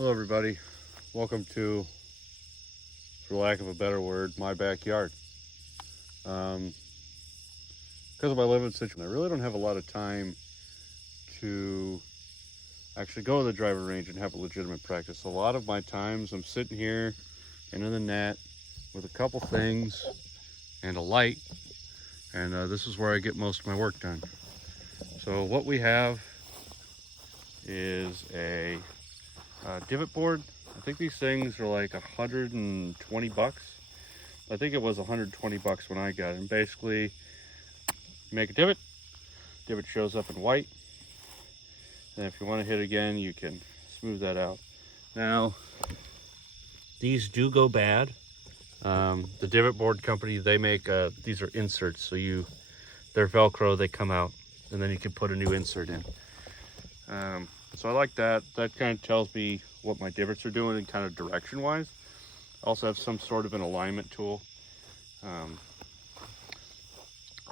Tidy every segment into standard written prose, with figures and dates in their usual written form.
Hello everybody, welcome to, for lack of a better word, my backyard. Um, because of my living situation, I really don't have a lot of time to actually go to the driving range and have a legitimate practice. A lot of my times I'm sitting here and in the net with a couple things and a light, and this is where I get most of my work done. So what we have is a divot board. I think these things are like $120. I think it was $120 when I got it. And basically, you make a divot. Divot shows up in white. And if you want to hit again, you can smooth that out. Now, these do go bad. The divot board company, they make these are inserts. So they're Velcro. They come out, and then you can put a new insert in. So I like that. That kind of tells me what my divots are doing and kind of direction-wise. I also have some sort of an alignment tool.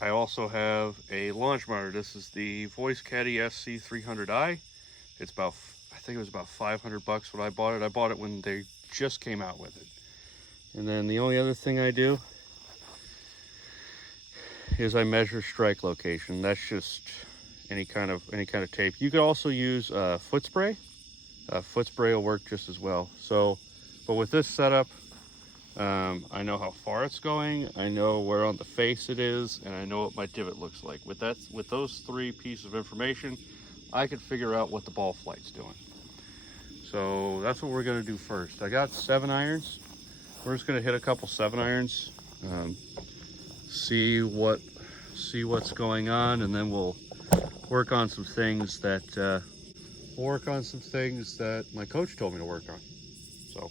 I also have a launch monitor. This is the Voice Caddy SC300i. It's about, I think it was about $500 when I bought it. I bought it when they just came out with it. And then the only other thing I do is I measure strike location. That's just any kind of tape. You could also use foot spray. Foot spray will work just as well. So, but with this setup, I know how far it's going, I know where on the face it is, and I know what my divot looks like. With those three pieces of information, I could figure out what the ball flight's doing. So that's what we're gonna do first. I got 7 irons. We're just gonna hit a couple 7 irons, see what's going on, and then we'll work on some things that my coach told me to work on. So.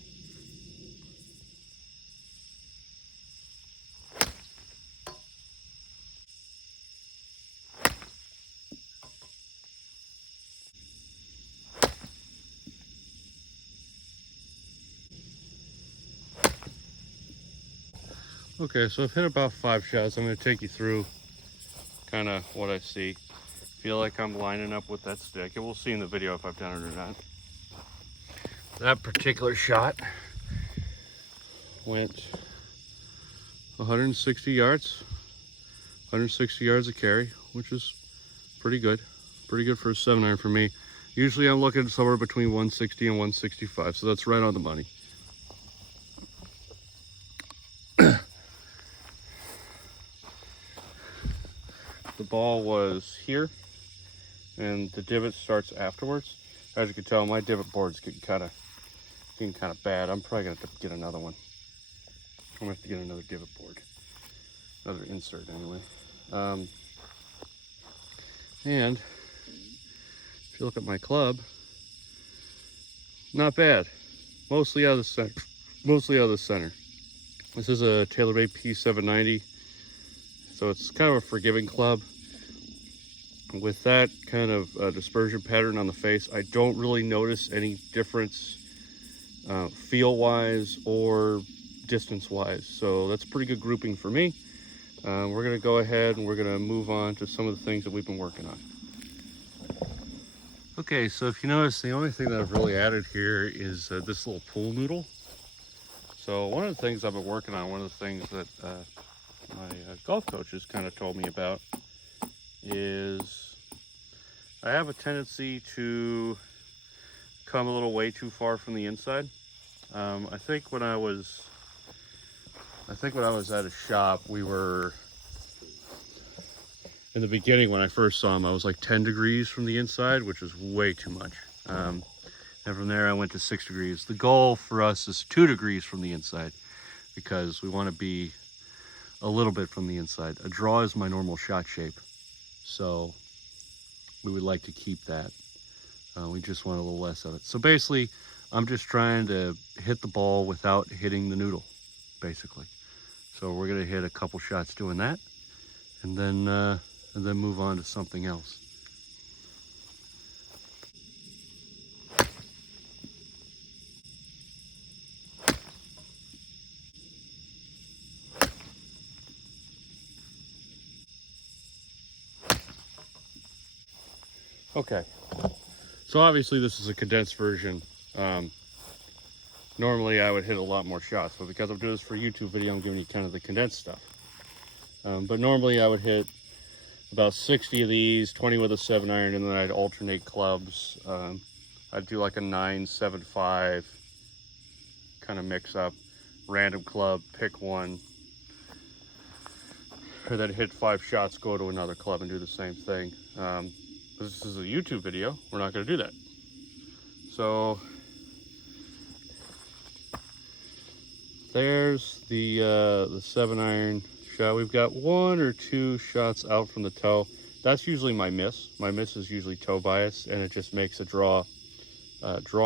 Okay, so I've hit about 5 shots. I'm going to take you through kind of what I see. Feel like I'm lining up with that stick, and we'll see in the video if I've done it or not. That particular shot went 160 yards, 160 yards of carry, which is pretty good. Pretty good for a 7-iron for me. Usually I'm looking somewhere between 160 and 165, so that's right on the money. The ball was here, and the divot starts afterwards. As you can tell, my divot board's getting kind of bad. I'm probably gonna have to get another one. I'm gonna have to get another divot board, another insert anyway. And if you look at my club, not bad. Mostly out of the center. Mostly out of the center. This is a TaylorMade P790, so it's kind of a forgiving club. With that kind of dispersion pattern on the face, I don't really notice any difference feel-wise or distance-wise. So that's pretty good grouping for me. We're gonna go ahead and we're gonna move on to some of the things that we've been working on. Okay, so if you notice, the only thing that I've really added here is this little pool noodle. So one of the things I've been working on, one of the things that my golf coaches kind of told me about is I have a tendency to come a little way too far from the inside. I think when I was at a shop, we were in the beginning when I first saw him, I was like 10 degrees from the inside, which is way too much. And from there I went to 6 degrees. The goal for us is 2 degrees from the inside because we want to be a little bit from the inside. A draw is my normal shot shape, so we would like to keep that. We just want a little less of it. So basically, I'm just trying to hit the ball without hitting the noodle, basically. So we're gonna hit a couple shots doing that, and then move on to something else. Okay, so obviously this is a condensed version. normally I would hit a lot more shots, but because I'm doing this for a YouTube video, I'm giving you kind of the condensed stuff. But normally I would hit about 60 of these, 20 with a 7-iron, and then I'd alternate clubs. I'd do like a 9-7-5 kind of mix up, random club, pick one, or then hit 5 shots, go to another club and do the same thing. This is a YouTube video, we're not going to do that. So there's the 7-iron shot. We've got 1 or 2 shots out from the toe. That's usually my miss. My miss is usually toe bias, and it just makes a draw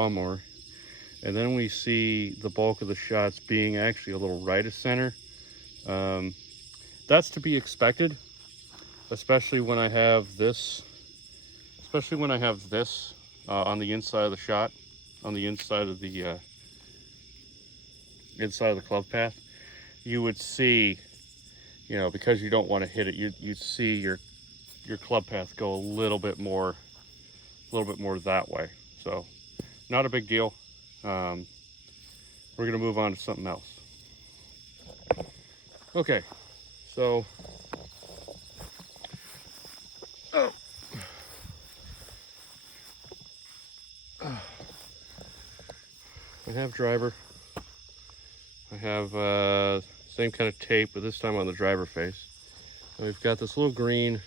more. And then we see the bulk of the shots being actually a little right of center. That's to be expected, especially when I have this. On the inside of the shot, on the inside of the club path. You would see, you know, because you don't want to hit it, you'd see your club path go a little bit more that way. So not a big deal. We're gonna move on to something else. Okay, so I have driver. I have same kind of tape, but this time on the driver face. And we've got this little green.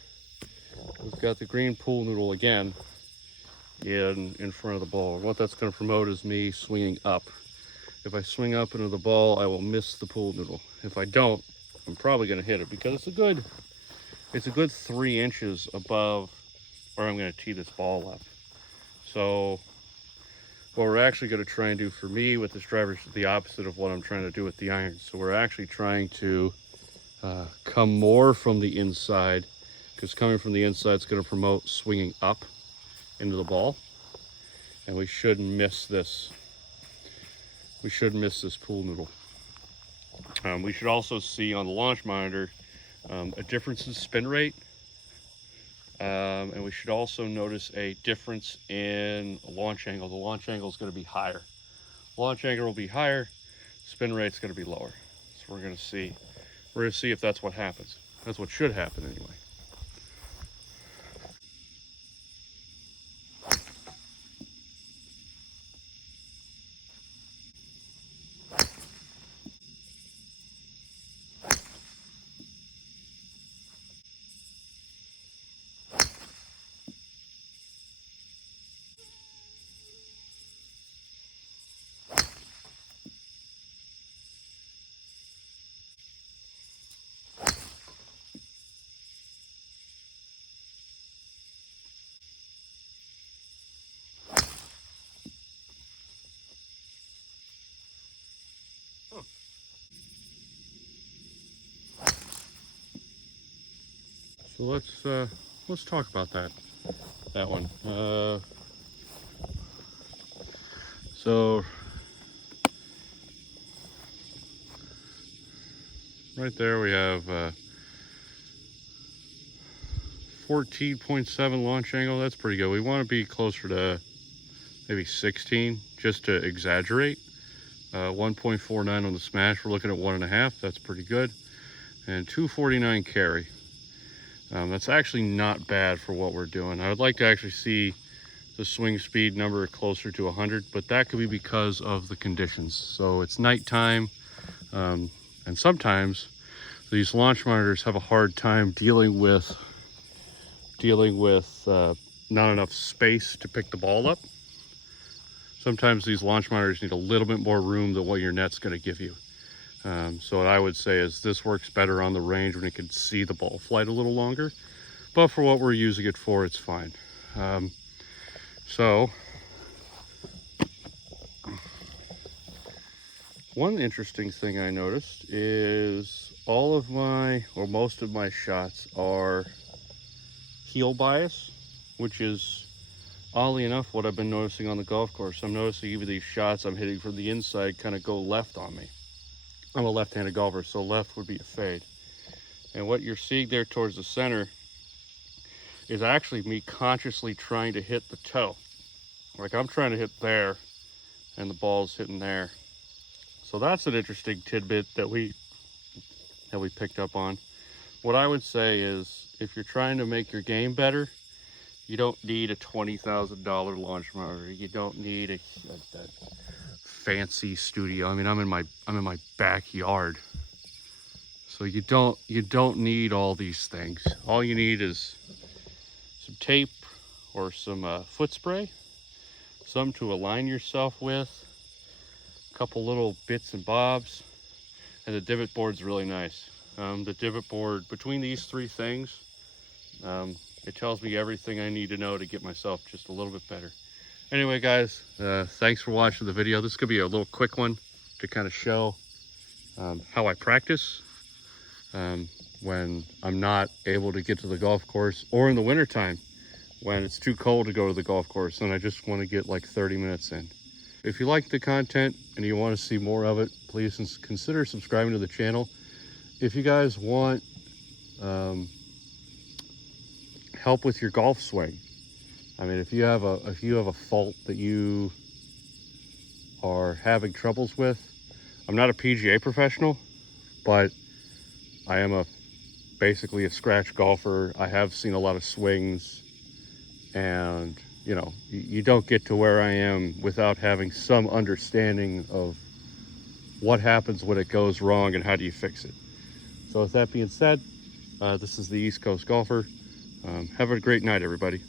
We've got the green pool noodle again in front of the ball. And what that's going to promote is me swinging up. If I swing up into the ball, I will miss the pool noodle. If I don't, I'm probably going to hit it because it's a good 3 inches above where I'm going to tee this ball up. So what we're actually going to try and do for me with this driver is the opposite of what I'm trying to do with the irons. So we're actually trying to come more from the inside, because coming from the inside is going to promote swinging up into the ball, and we shouldn't miss this. We shouldn't miss this pool noodle. We should also see on the launch monitor a difference in spin rate. And we should also notice a difference in launch angle. The launch angle is going to be higher. Launch angle will be higher, spin rate's going to be lower. So we're going to see if that's what happens. That's what should happen anyway. So let's talk about that one. So right there we have 14.7 launch angle. That's pretty good. We want to be closer to maybe 16, just to exaggerate. 1.49 on the smash. We're looking at 1.5. That's pretty good. And 249 carry. That's actually not bad for what we're doing. I would like to actually see the swing speed number closer to 100, but that could be because of the conditions. So it's nighttime, and sometimes these launch monitors have a hard time dealing with not enough space to pick the ball up. Sometimes these launch monitors need a little bit more room than what your net's going to give you. So what I would say is this works better on the range when you can see the ball flight a little longer. But for what we're using it for, it's fine. So one interesting thing I noticed is most of my shots are heel bias, which is oddly enough what I've been noticing on the golf course. I'm noticing even these shots I'm hitting from the inside kind of go left on me. I'm a left-handed golfer, so left would be a fade. And what you're seeing there towards the center is actually me consciously trying to hit the toe. Like I'm trying to hit there, and the ball's hitting there. So that's an interesting tidbit that we picked up on. What I would say is, if you're trying to make your game better, you don't need a $20,000 launch monitor. You don't need a fancy studio. I mean, I'm in my backyard, so you don't need all these things. All you need is some tape or some foot spray, some to align yourself with, a couple little bits and bobs, and the divot board's really nice. The divot board, between these three things, it tells me everything I need to know to get myself just a little bit better. Anyway, guys, thanks for watching the video. This could be a little quick one to kind of show how I practice when I'm not able to get to the golf course, or in the wintertime when it's too cold to go to the golf course and I just want to get like 30 minutes in. If you like the content and you want to see more of it, please consider subscribing to the channel. If you guys want help with your golf swing, I mean, if you have a fault that you are having troubles with, I'm not a PGA professional, but I am basically a scratch golfer. I have seen a lot of swings, and you know, you don't get to where I am without having some understanding of what happens when it goes wrong and how do you fix it. So with that being said, this is the East Coast Golfer. Have a great night, everybody.